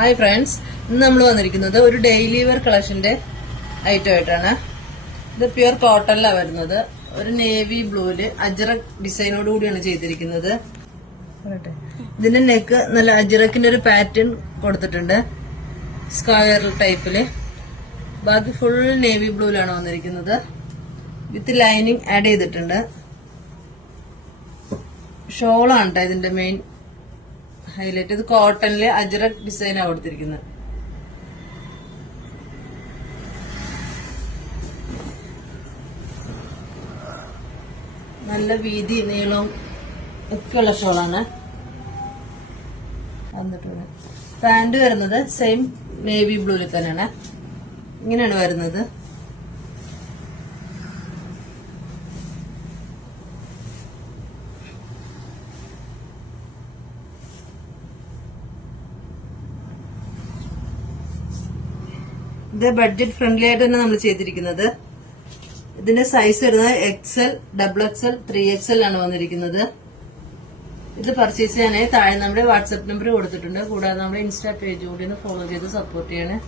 Hi friends, ഇന്ന് നമ്മൾ വന്നിരിക്കുന്നത് ഒരു ഡെയിലി വെയർ കളക്ഷന്റെ ഐറ്റം ആയിട്ടാണ്. ഇത് പ്യുർ കോട്ടണിലാണ് വരുന്നത്. ഒരു നേവി ബ്ലൂവില് അജ്രക് ഡിസൈനോട് കൂടിയാണ് ചെയ്തിരിക്കുന്നത്. ഇതിന്റെ നെക്ക് നല്ല അജ്രക്കിന്റെ ഒരു പാറ്റേൺ കൊടുത്തിട്ടുണ്ട്, സ്ക്വയർ ടൈപ്പില്. ബാക്കി ഫുൾ നേവി ബ്ലൂവിലാണ് വന്നിരിക്കുന്നത്. വിത്ത് ലൈനിങ് ആഡ് ചെയ്തിട്ടുണ്ട്. ഷോളാണ് കേട്ടോ ഇതിന്റെ മെയിൻ ഹൈലൈറ്റ്. ഇത് കോട്ടണില് അജ്രക് ഡിസൈനാണ് കൊടുത്തിരിക്കുന്നത്. നല്ല വീതി നീളവും ഒക്കെയുള്ള ഷോളാണ് വന്നിട്ടുള്ളത്. പാന്റ് വരുന്നത് സെയിം നേവി ബ്ലൂവിൽ തന്നെയാണ്. ഇങ്ങനെയാണ് വരുന്നത്. ഇത് ബഡ്ജറ്റ് ഫ്രണ്ട്ലി ആയിട്ട് തന്നെ നമ്മൾ ചെയ്തിരിക്കുന്നത്. ഇതിന്റെ സൈസ് വരുന്നത് XL, XXL, 3XL ആണ് വന്നിരിക്കുന്നത്. ഇത് പർച്ചേസ് ചെയ്യാനായി താഴെ നമ്മുടെ വാട്സ്ആപ്പ് നമ്പർ കൊടുത്തിട്ടുണ്ട്. കൂടാതെ നമ്മുടെ ഇൻസ്റ്റാ പേജ് കൂടി ഒന്ന് ഫോളോ ചെയ്ത് സപ്പോർട്ട് ചെയ്യണേ.